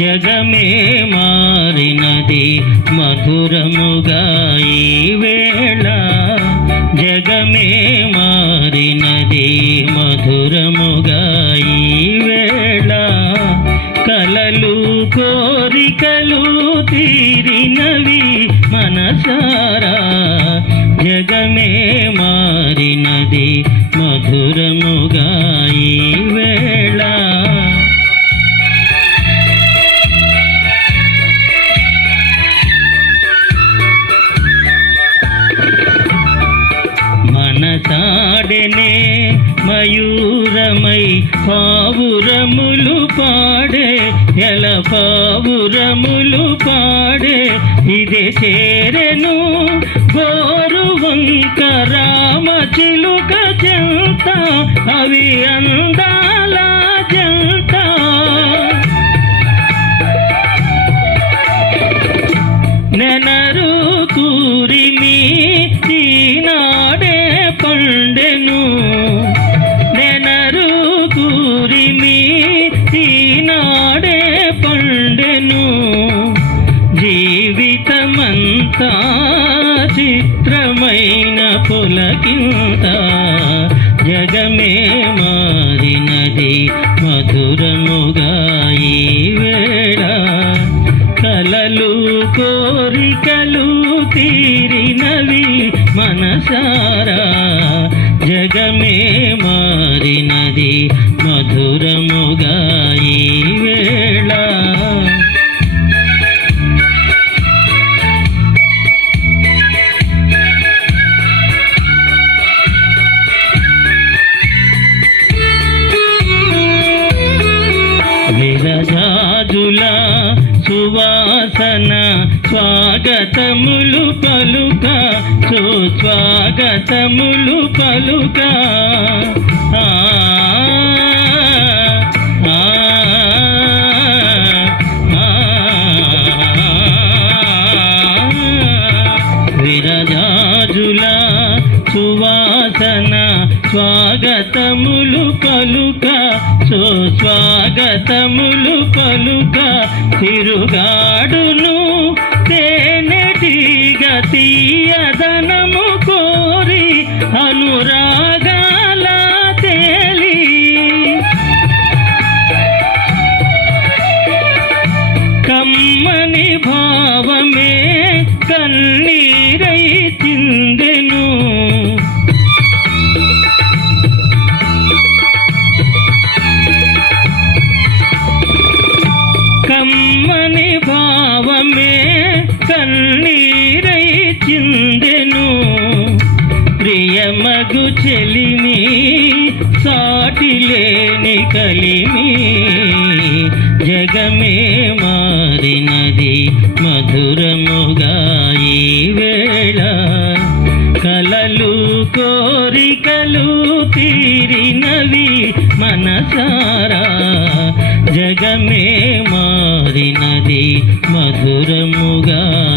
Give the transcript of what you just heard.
జగమే మారినది మధురముగా ఈ వేళ. జగమే మారినది మధురముగా ఈ వేళ. కలలు కోరికలు తీరినవి మనసారా. జగమే మారినది మధురముగా వేళ. మనసాడెనే మయూరమై పావురములు పాడే ఎల పావురములు పాడే ఇదే చేరెను గోరు వంక రామ చిలుక చెంత అవి అందాల జంట. నెనరు కూరిమి ఈనాడే పండెను. నెనరు కూరిమి ఈనాడే పండెను. జీవితమంతా చిత్రమైన పులకింత జగమే మారినది మధురముగాయి వేళ. కలలు కోరికలు తీరినవి మనసారా. జగమే మారినది మధురముగాయి సువాసన స్వాగతములు పలుక సుస్వాగతములు పలుక. ఆ, ఆ, సువాసన స్వాగతములు పలుక సుస్వాగతములు పలుక తిరుగాడును తేనెటీగ తీయదనము కోరి అనురాగాల తేలి. కమ్మని భావమే కన్నీరై నాకు చెలిమి సాటి లేని కలిమి. జగమే మారినది మధురముగా ఈ వేళ. కలలు కోరికలు తీరినవి మనసారా. జగమే మారినది మధురముగా